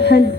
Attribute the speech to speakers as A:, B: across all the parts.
A: حلو.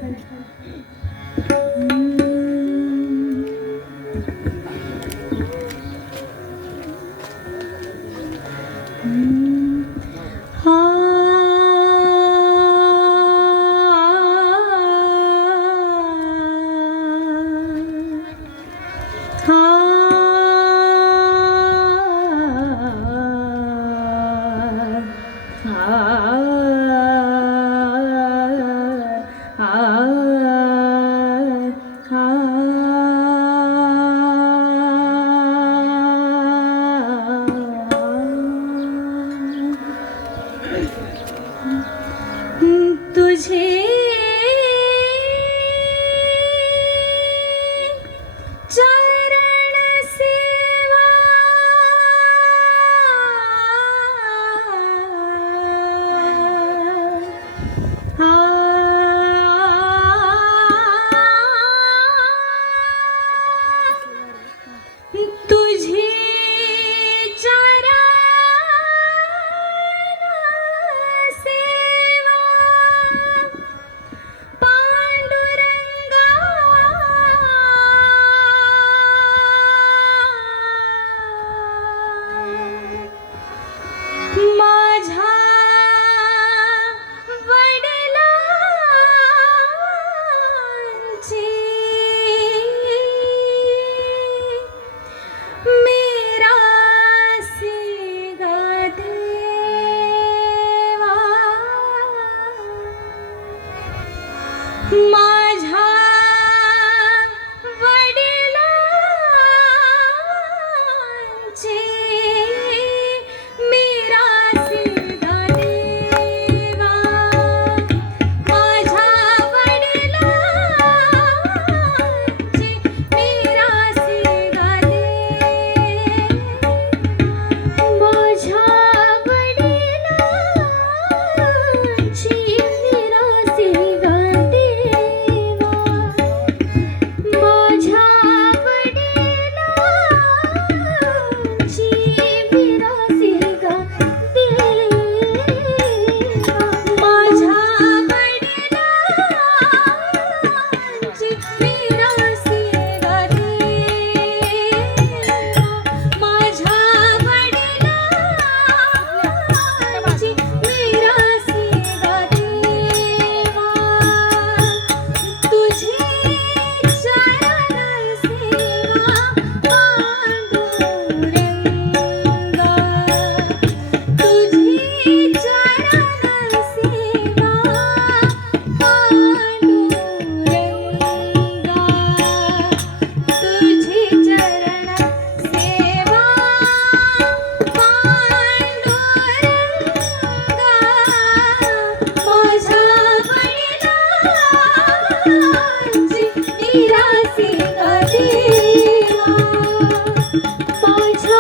A: राखेला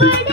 A: दार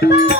A: Thank you.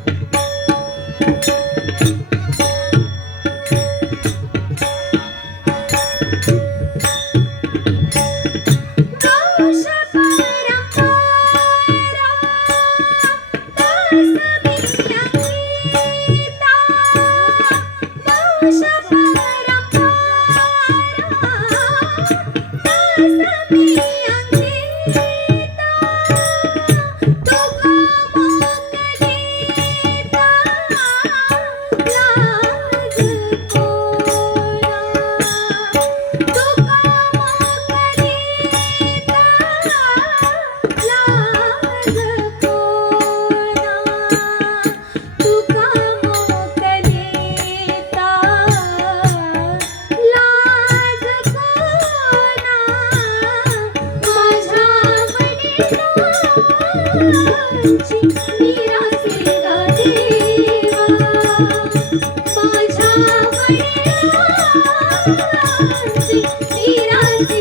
A: वडिलांची निरासे